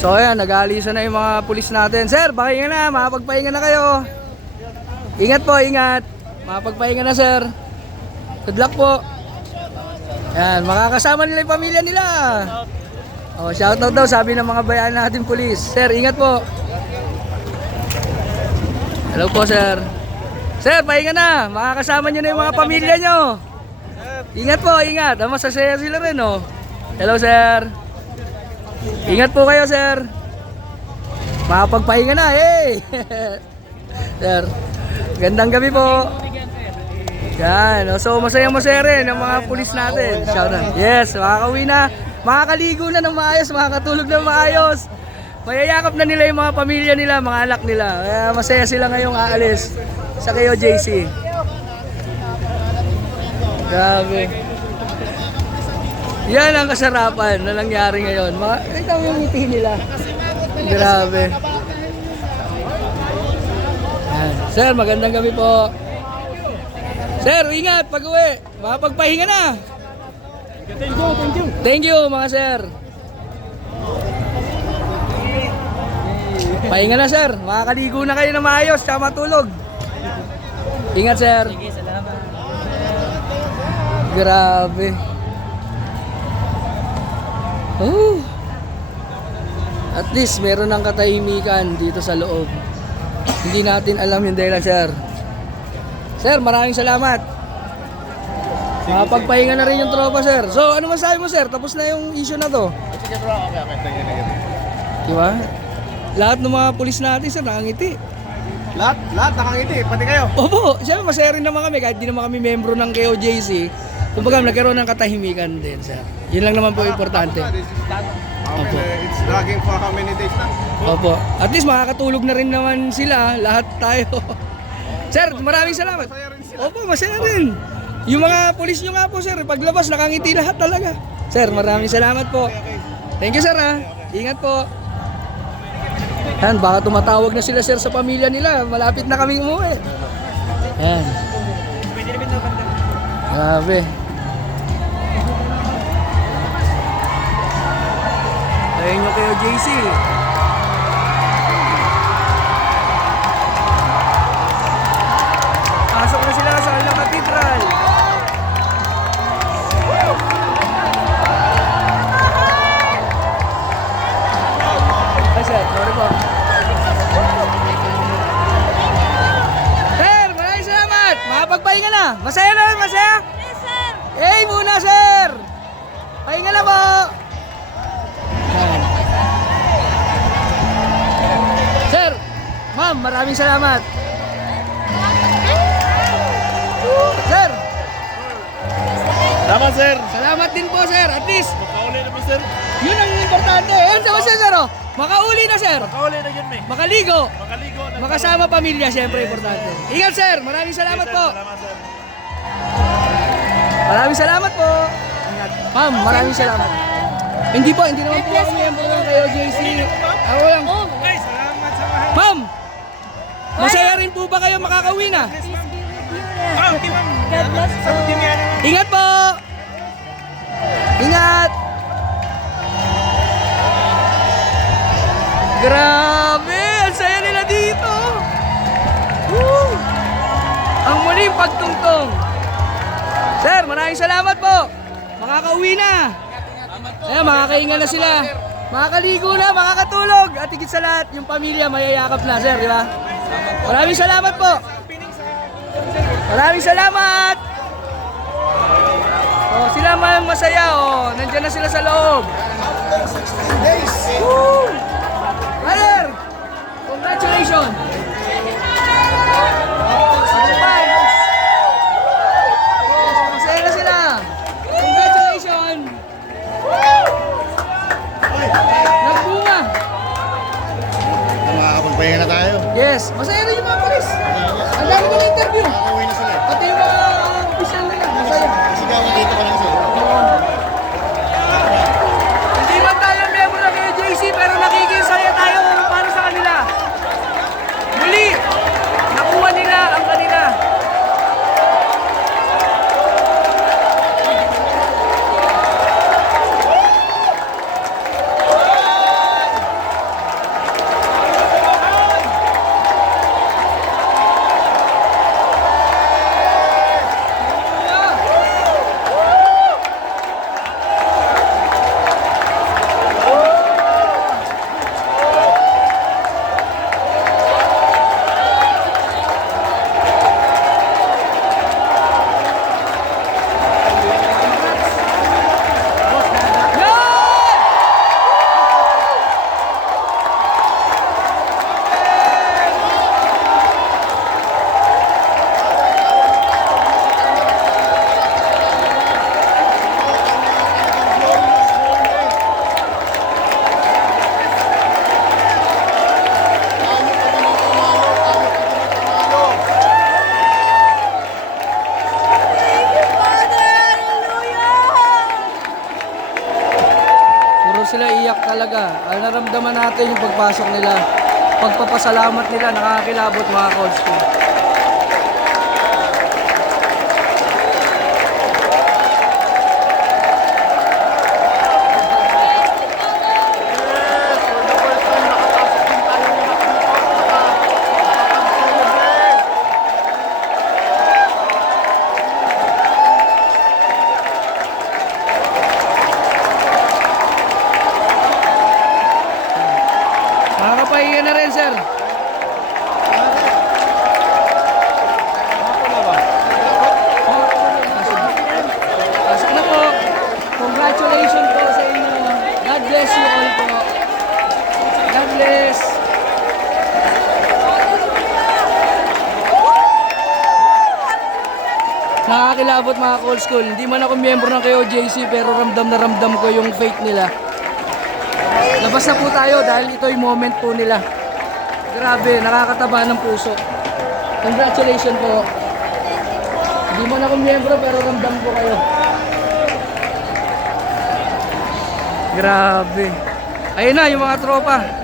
So ayan, nag-aalisan na yung mga pulis natin. Sir, pahinga na, makapagpahinga na kayo. Ingat po, ingat. Makapagpahinga na, sir. Good luck po. Ayan, makakasama nila yung pamilya nila. Oh, shoutout daw, sabi ng mga bayan natin pulis. Sir, ingat po. Hello po, sir. Sir, pahinga na. Makakasama nyo na yung mga pamilya nyo. Ingat po, ingat. Masasaya sila rin, oh. Hello, sir. Ingat po kayo, sir. Makapagpahinga na, hey. Sir, gandang gabi po. Yan, so masaya-masaya rin ang mga pulis natin. Shout out. Yes, makakauwi na. Makakaligo na ng maayos, makakatulog na ng maayos. Mayayakap na nila yung mga pamilya nila, mga anak nila. Kaya masaya sila ngayong aalis sa KOJC. Grabe. Yan ang kasarapan na nangyari ngayon. Ikaw yung ngiti nila. Grabe. Yan. Sir, magandang gabi po. Sir, ingat pag-uwi. Makapagpahinga na. Thank you, thank you. Thank you, mga sir. Pahinga na, sir. Makakaligo na kayo na maayos, tsaka matulog. Ingat, sir. Sige, salamat. Grabe. Oh. At least meron ng katahimikan dito sa loob. Hindi natin alam yung dahilan, sir. Sir, maraming salamat. Makapagpahinga na rin yung tropa, sir. So, ano masabi mo, sir? Tapos na yung issue na to. Sige bro, okay. Diba? Lahat ng mga pulis natin, sir, nakangiti. Lahat nakangiti, pati kayo. Opo, siyempre masaya rin naman kami kahit di naman kami membro ng KOJC. Kumbaga, nagkaroon ng katahimikan din, sir. Yun lang naman po importante. Opo. It's dragging for how many days na? Opo. At least makakatulog na rin naman sila, lahat tayo. Sir, maraming salamat. Opo, masaya rin. Yung mga pulis nyo nga po, sir, paglabas nakangiti lahat talaga. Sir, maraming salamat po. Thank you, sir, ha. Ingat po. Yan, baka tumatawag na sila, sir, sa pamilya nila. Malapit na kaming umuwi. Yan. Grabe. Ayun nyo kayo, JC. Pasok na sila sa Alang Cathedral. Ay, sir, sorry po. Sir, maraming salamat. Makapagpahinga na. Masaya na rin, masaya? Yes, sir. Eh, muna, sir. Pahinga na po. Sir, ma'am, maraming salamat. Sir, Tama sir. salamat din po, sir. At least, Makauli naman sir. yun ang importante. Ayun sa masya, sir. Oh. Makauli na, sir. Makauli na yun may. Makaligo. Makaligo na. Makasama pamilya, siyempre, importante. Ingat, sir. Maraming salamat po. Salamat sir. Maraming salamat po. Ingat. Ma'am, maraming salamat. Hindi po, hindi naman po ako member ng KOJC. Ako lang. Guys, salamat sa mga. Ma'am, masaya rin po ba kayo makakauwi na? Ma'am, di ma'am. God bless po. Ingat po! Ingat! Grabe! Ang saya nila dito! Woo! Ang muling pagtungtong! Sir, maraming salamat po! Makakauwi na! Ayan, makakahinga na sila. Makakaligo na, makakatulog. At higit sa lahat, yung pamilya mayayakap na, sir, di ba? Maraming salamat po! Maraming salamat! Oh, sila masaya, oh. Nandiyan na sila sa loob. 16 days. Woo! Brother! Congratulations! Oh, masaya na sila. Congratulations! Nagbunga! Makakapagpahinga na tayo. Yes, masaya rin yung mga polis. Ang dami ng interview. Makakauwi na sila. Pati yung mga opisyal nila. Masaya. Sigawan dito ka lang sir. Hindi man tayo member ng KJC pero nakikisaya tayo para sa kanila. Muli, sila iyak talaga. Naramdaman natin yung pagpasok nila. Pagpapasalamat nila, nakakakilabot mga coach ko. Makakapahinga na rin, sir. Pasok na po. Congratulations po sa inyo. God bless you all po. God bless. Nakakilabot mga call school. Hindi man ako miyembro ng KOJC pero ramdam na ramdam ko yung faith nila. Labas na po tayo dahil ito yung moment po nila. Grabe, nakakataba ng puso. Congratulations po. Hindi man ako miyembro pero ramdam ko kayo. Grabe. Ayun na yung mga tropa.